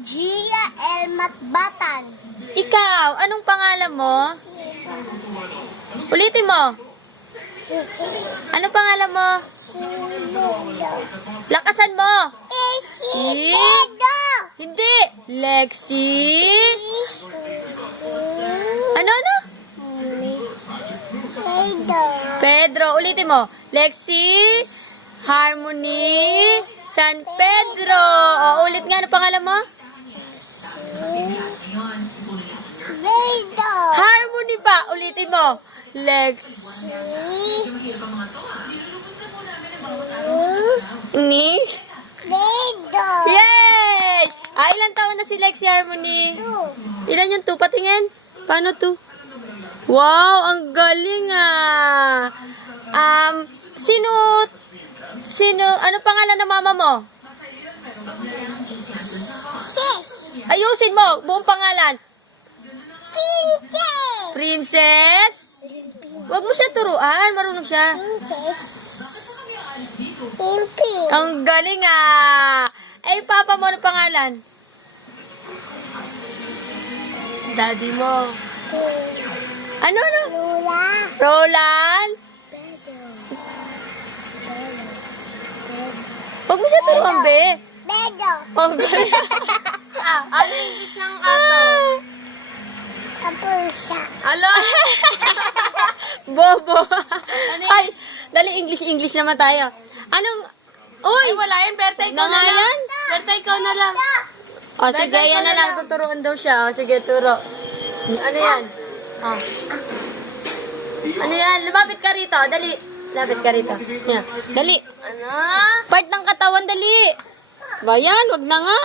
Gia Elmat Batan. Ikaw, anong pangalan mo? Ulitin mo. Anong pangalan mo? Lakasan mo. Si Pedro. Hindi. Lexi. Ano? Pedro. Pedro. Ulitin mo. Lexi. Harmony. San Pedro. O, ulit nga. Ano pangalan mo? Pedro. Harmony ba? Ulitin mo. Lexi. Ni? Pedro. Yay! Ilan taon na si Lexi Harmony? Ilan yung 2? Patingin. Paano 2? Wow, ang galing ah. Sino, ano pangalan ng mama mo? Sis. Ayusin mo, buong pangalan. Princess. Princess? Huwag mo siya turuan, marunong siya. Princess. Pimpi. Ang galing ah. Eh, papa mo, ano pangalan? Daddy mo. Ano? Lula. Roland? Pedro. Huwag mo siya turuan, be. Pedro. Ang galing. Ano yung English ng aso? Kapusa. Alo? Bobo. Ano Ay, dali English naman tayo. Anong, uy, Ay, wala yan. Berta, ikaw na Nangalan? lang. Berta, ikaw na lang. o sige, Bye-bye yan ka na na lang, lang. tuturuan daw siya. O sige, turo. Ano yan? O. Ano yan? Lumapit ka rito, dali. Lapit ka rito. Yan. Dali. Ano? Part ng katawan, dali. Ba yan? Wag na nga.